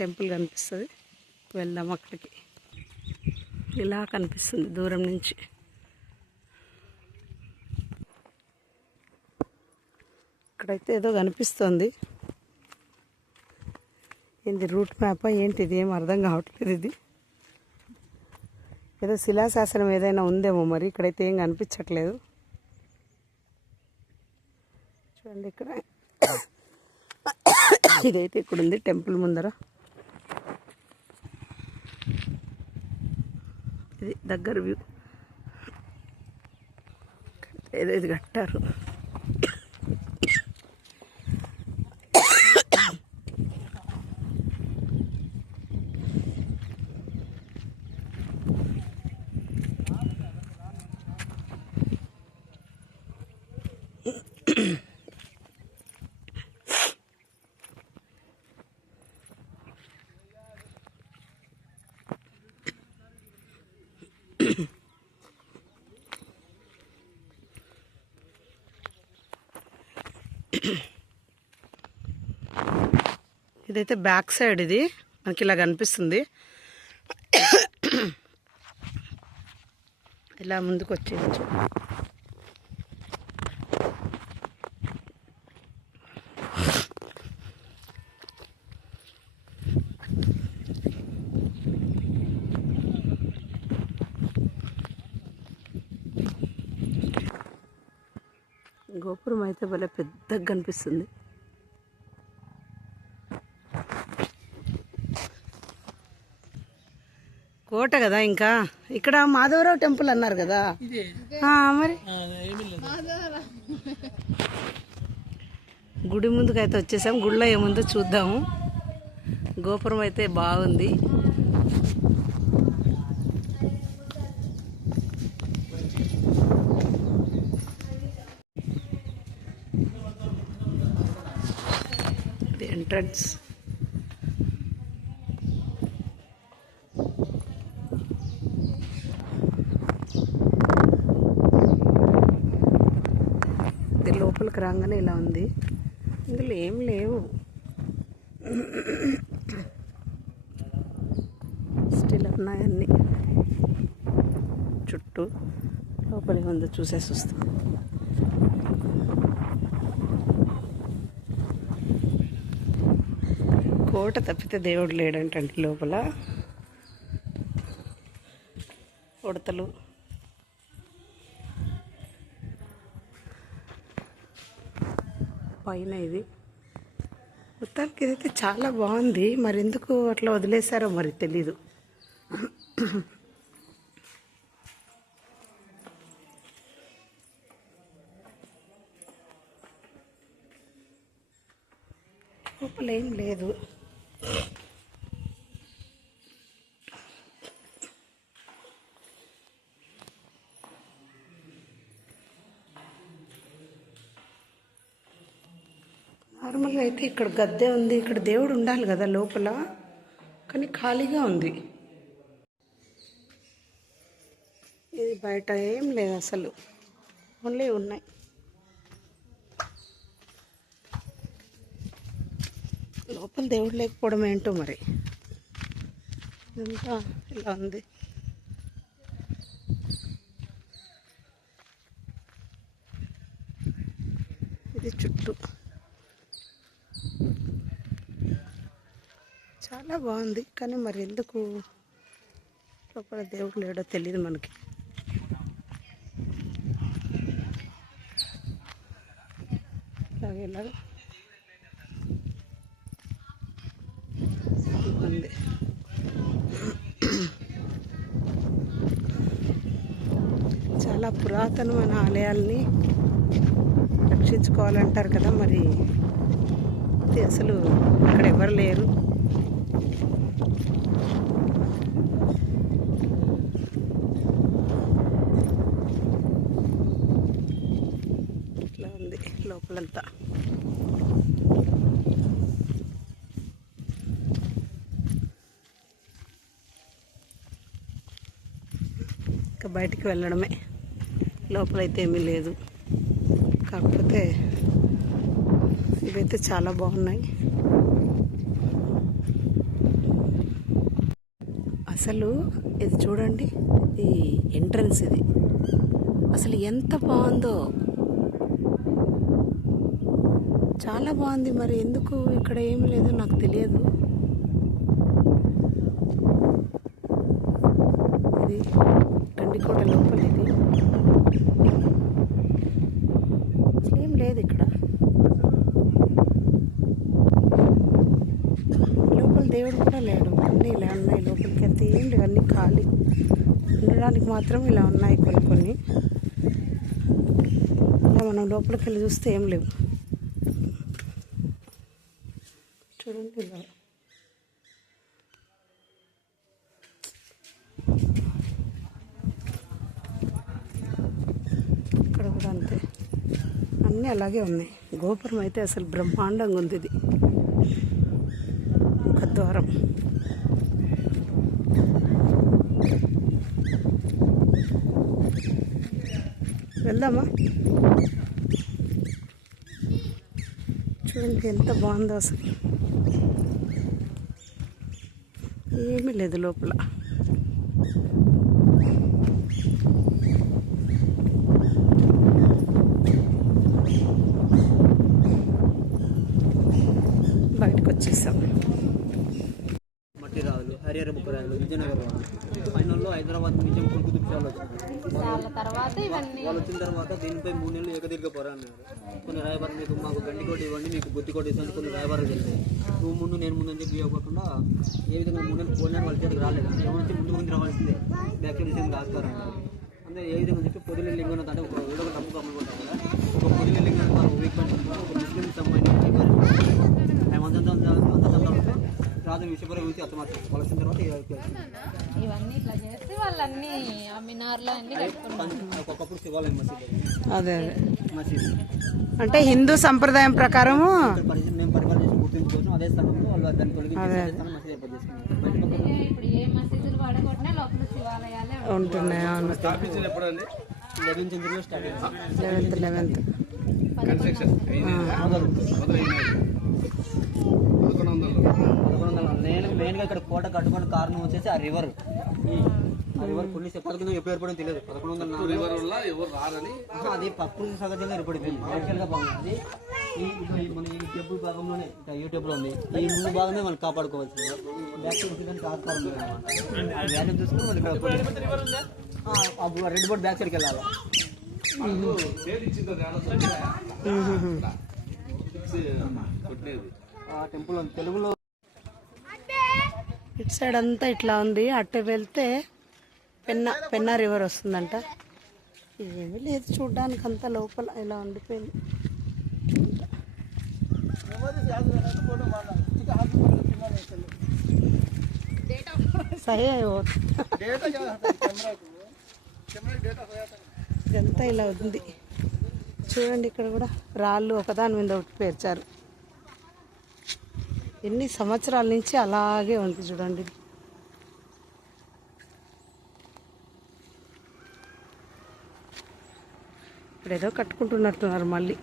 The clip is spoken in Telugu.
టెంపుల్ కనిపిస్తుంది. వెళ్దాం అక్కడికి. ఇలా కనిపిస్తుంది దూరం నుంచి. ఇక్కడైతే ఏదో కనిపిస్తుంది. ఏంది రూట్ మ్యాప్? ఏంటి ఇది? ఏం అర్థం కావట్లేదు ఇది. ఏదో శిలాశాసనం ఏదైనా ఉందేమో మరి. ఇక్కడైతే ఏం కనిపించట్లేదు. చూడండి ఇక్కడ. ఇదైతే ఇక్కడ ఉంది టెంపుల్ ముందర. ఇది దగ్గర వ్యూ. ఏదో ఇది కట్టారు. ఇదైతే బ్యాక్ సైడ్ ఇది. మనకి ఇలా కనిపిస్తుంది. ఇలా ముందుకు వచ్చేయచ్చు. గోపురం అయితే భలే పెద్దగా కనిపిస్తుంది. కోట కదా ఇంకా? ఇక్కడ మాధవరావు టెంపుల్ అన్నారు కదా? మరి? గుడి ముందుకు అయితే వచ్చేసాం. గుడిలో ఏముందో చూద్దాము. గోపురం అయితే బాగుంది. ఎంట్రన్స్ ఇది లోపలికి రాగానే ఇలా ఉంది. ఇందులో ఏం లేవు. స్టిల్ ఉన్నాయి చుట్టూ లోపలి ఉందో చూసేసి వస్తాం. కోట తప్పితే దేవుడు లేడంటండి లోపల. ఉడతలు. పైన ఇది. మొత్తానికి ఇదైతే చాలా బాగుంది. మరి ఎందుకు అట్లా వదిలేశారో మరి తెలీదు. లోపల ఏం లేదు. నార్మల్గా అయితే ఇక్కడ గద్దె ఉంది ఇక్కడ దేవుడు ఉండాలి కదా లోపల కానీ ఖాళీగా ఉంది. ఇది బయట ఏం లేదు అసలు. ఓన్లీ ఉన్నాయి. లోపల దేవుడు లేకపోవడం ఏంటో మరి? ఇదంతా ఇలా ఉంది. ఇది చుట్టూ. చాలా బాగుంది. కానీ మరి ఎందుకు లోపల దేవుడు లేడో తెలియదు మనకి. ఇలాగే ఇలాగ ఉంది. చాలా పురాతనమైన ఆలయాల్ని రక్షించుకోవాలంటారు కదా మరి. అసలు అక్కడ ఎవరు లేరు. ఇట్లా ఉంది లోపలంతా. ఇంకా బయటికి వెళ్ళడమే. లోపలైతే ఏమీ లేదు. కాకపోతే ఇవైతే చాలా బాగున్నాయి. అసలు ఇది చూడండి ఇది ఎంట్రన్స్ ఇది. అసలు ఎంత బాగుందో. చాలా బాగుంది మరి ఎందుకు ఇక్కడ ఏమి లేదో నాకు తెలియదు. ఇది కండికోట లోపల ఇది. అసలు ఏం లేదు ఇక్కడ. లోపల దేవుడు కూడా లేడు. అన్నీ ఇలా ఉన్నాయి. లోపలికి వెళ్తే ఏం లేవన్నీ అన్నీ ఖాళీ. ఉండడానికి మాత్రం ఇలా ఉన్నాయి కొన్ని కొన్ని. ఇలా మనం లోపలికి వెళ్ళి చూస్తే ఏం లేవు. చూడండి ఇలా. ఇక్కడ కూడా అంతే. అన్నీ అలాగే ఉన్నాయి. గోపురం అయితే అసలు బ్రహ్మాండంగా ఉంది ఇది. ముఖద్వారం వెళ్దామా? చూడండి ఎంత బాగుందో అసలు. ఏమీ లేదు లోపల బయటకు వచ్చేసాం మట్టి రాళ్ళు బుక్కరాయలు విజయనగరం ఫైనల్లో హైదరాబాద్ షాలో వచ్చింది వాళ్ళ వచ్చిన తర్వాత దీనిపై మూడు నెలలు ఏకదీర్ఘ పోరా అన్నారు. కొన్ని రాయబారం మీకు మాకు గండి కోట ఇవ్వండి మీకు బుద్ధి కోట ఇస్తాను కొన్ని రాయబారాలు తెలిసాయి నువ్వు ముందు నేను ముందు అని చెప్పి ఇవ్వకుండా ఏ విధంగా మూడు నెలలు పోయినా వాళ్ళ చేతికి రాలేదు. ఎవరైతే ముందు ముందు రావాల్సిందే. బ్యాక్ విషయం రాస్తారు అంటే ఏ విధంగా చెప్పి పొదిలి లింగం అంటే ఒక ఒక డబ్బు అమ్ముకుంటారు కదా. ఒక పొదిలి లింగం వారు వీక్ ఒక ముస్లిం సంబంధించిన రాజు విషయపరం గురించి అర్థమవుతుంది ఇవన్నీ ఇట్లా చేసి వాళ్ళన్నీ ఆ మినార్లో అన్ని కట్టుకున్నారు అదే అదే. మసీదు. అంటే హిందూ సంప్రదాయం ప్రకారము ఇప్పుడు ఏ మసీదులు పడగొట్టినా లోపల శివాలయాలే ఉంటాయి. ఉంటున్నాయి అవును. లెవెన్త్ లెవెన్త్ నేను మెయిన్గా ఇక్కడ కోట కట్టుకున్న కారణం వచ్చేసి ఆ రివర్ ఆ రివర్ కొన్ని పదకొండు ఎప్పుడు ఏర్పడిందో తెలియదు. పదకొండు వందల అది ప్రకృతి సహజంగా యాక్చువల్గా బాగుంది. ఈ మన ఈ భాగంలోనే టెంపుల్ ఉంది? ఈ ముందు భాగమే మనం కాపాడుకోవాల్సింది. బ్యాక్ సైడ్ ఇన్సిడెంట్ ఆస్కారం ఉంది అన్నమాట. ఆ వాల్యూ చూసుకుని మనం ఇక్కడ ఆ, ఆ రెడ్ బోర్డ్ బ్యాక్ సైడ్కి వెళ్ళాలి. ఆ టెంపుల్ ఉంది తెలుగులో ఇటు సైడ్ అంతా ఇట్లా ఉంది. అటు వెళ్తే పెన్న పెన్నా రివర్ వస్తుందంట. ఏమీ లేదు చూడ్డానికి అంత లోపల ఇలా ఉండిపోయింది. సహీ ఇదంతా ఇలా ఉంది. చూడండి ఇక్కడ కూడా రాళ్ళు ఒకదాని మీద ఒకటి పేర్చారు. ఎన్ని సంవత్సరాల నుంచి అలాగే ఉంది చూడండి. ఇప్పుడు ఏదో కట్టుకుంటున్నట్టున్నారు మళ్ళీ.